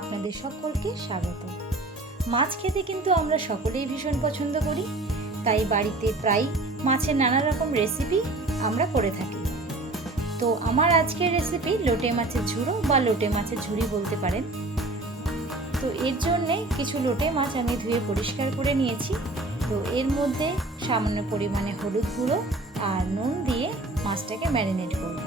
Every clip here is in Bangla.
আপনাদের সকলকে স্বাগত। মাছ খেতে কিন্তু আমরা সকলেই ভীষণ পছন্দ করি, তাই বাড়িতে প্রায় মাছের নানা রকম রেসিপি আমরা করে থাকি। তো আমার আজকের রেসিপি লোটে মাছের ঝুড়ো বা লোটে মাছের ঝুড়ি বলতে পারেন। তো এর জন্যে কিছু লোটে মাছ আমি ধুয়ে পরিষ্কার করে নিয়েছি। তো এর মধ্যে সামান্য পরিমাণে হলুদ গুঁড়ো আর নুন দিয়ে মাছটাকে ম্যারিনেট করব।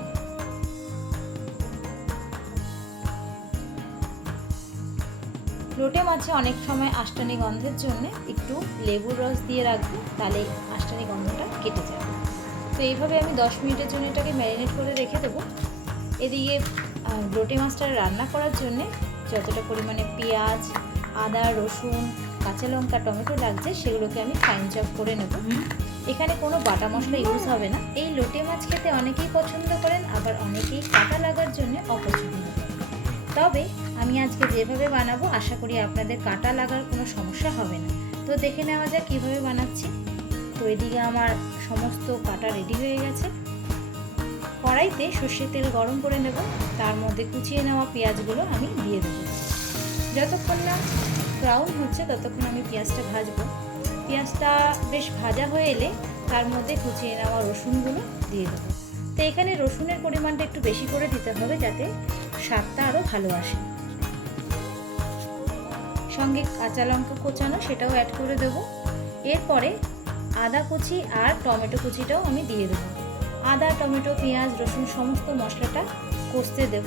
লোটে মাছে অনেক সময় আষ্টানি গন্ধের জন্য একটু লেবুর রস দিয়ে রাখব, তাহলে আষ্টানি গন্ধটা কেটে যাবে। তো এইভাবে আমি দশ মিনিটের জন্য এটাকে ম্যারিনেট করে রেখে দেবো। এদিকে লোটে মাছটা রান্না করার জন্যে যতটা পরিমাণে পেঁয়াজ, আদা, রসুন, কাঁচা লঙ্কা, টমেটো লাগছে, সেগুলোকে আমি ফাইন চপ করে নেব। এখানে কোনো বাটা মশলা ইউজ হবে না। এই লোটে মাছ খেতে অনেকেই পছন্দ করেন, আবার অনেকেই কাটা লাগার জন্য অপছন্দ তবে আমি আজকে যেভাবে বানাবো, আশা করি আপনাদের কাটা লাগার কোনো সমস্যা হবে না। তো দেখে নেওয়া যাক কীভাবে বানাচ্ছি। তো এদিকে আমার সমস্ত কাটা রেডি হয়ে গেছে। কড়াইতে সর্ষের তেল গরম করে নেব। তার মধ্যে কুচিয়ে নেওয়া পেঁয়াজগুলো আমি দিয়ে দেবো। যতক্ষণ না ব্রাউন হচ্ছে, ততক্ষণ আমি পেঁয়াজটা ভাজবো। পেঁয়াজটা বেশ ভাজা হয়ে এলে তার মধ্যে কুচিয়ে নেওয়া রসুনগুলো দিয়ে দেবো। তো এখানে রসুনের পরিমাণটা একটু বেশি করে দিতে হবে যাতে স্বাদটা আরও ভালো আসে। সঙ্গে কাঁচা লঙ্কা কোচানো সেটাও অ্যাড করে দেবো। এরপরে আদা কুচি আর টমেটো কুচিটাও আমি দিয়ে দেবো। আদা, টমেটো, পেঁয়াজ, রসুন সমস্ত মশলাটা কষতে দেব।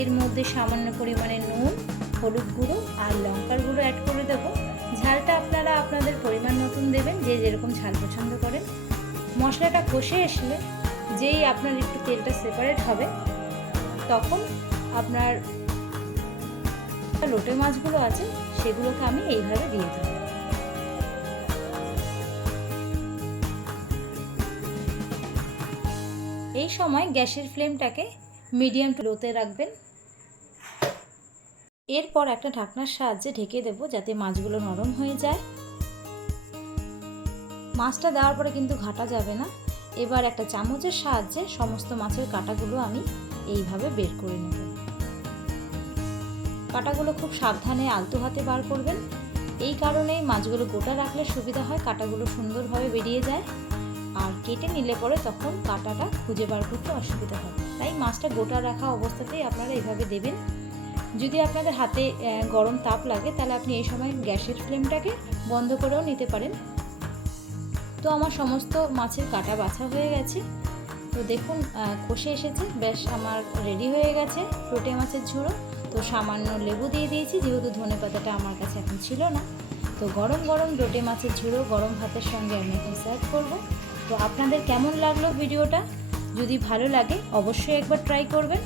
এর মধ্যে সামান্য পরিমাণে নুন, হলুদ গুঁড়ো আর লঙ্কার গুঁড়ো অ্যাড করে দেব। ঝালটা আপনারা আপনাদের পরিমাণ মতন দেবেন, যে যেরকম ঝাল পছন্দ করেন। মশলাটা কষে আসলে যেই আপনার একটু তেলটা সেপারেট হবে, তখন আপনার লোটে মাছগুলো আছে, সেগুলোকে আমি এইভাবে দিয়ে দেবো। এই সময় গ্যাসের ফ্লেমটাকে মিডিয়াম টু লোতে রাখবেন। এরপর একটা ঢাকনার সাহায্যে ঢেকে দেবো যাতে মাছগুলো নরম হয়ে যায়। মাছটা দেওয়ার পরে কিন্তু ঘাটা যাবে না। এবার একটা চামচের সাহায্যে সমস্ত মাছের কাটাগুলো আমি এইভাবে বের করে নেব। কাটাগুলো খুব সাবধানে আলতো হাতে বার করবেন। এই কারণেই মাছগুলো গোটা রাখলে সুবিধা হয়, কাটাগুলো সুন্দরভাবে বেরিয়ে যায়। আর কেটে নিলে পরে তখন কাটাটা খুঁজে বার করতে অসুবিধা হয়। তাই মাছটা গোটা রাখা অবস্থাতেই আপনারা এইভাবে দেবেন। যদি আপনাদের হাতে গরম তাপ লাগে, তাহলে আপনি এই সময় গ্যাসের ফ্লেমটাকে বন্ধ করেও নিতে পারেন। তো আমার সমস্ত মাছের কাটা বাছা হয়ে গেছে। তো দেখুন কষে এসেছে। বেশ আমার রেডি হয়ে গেছে। লোটে মাছের ঝুড়ো তো সামান্য লেবু দিয়ে দিয়েছি, যেহেতু ধনে পাতাটা আমার কাছে এখন ছিল না। তো গরম গরম লোটে মাছের ঝুড়ো গরম ভাতের সঙ্গে আমি এখন সার্ভ করব। তো আপনাদের কেমন লাগল ভিডিওটা? যদি ভালো লাগে অবশ্যই একবার ট্রাই করবেন।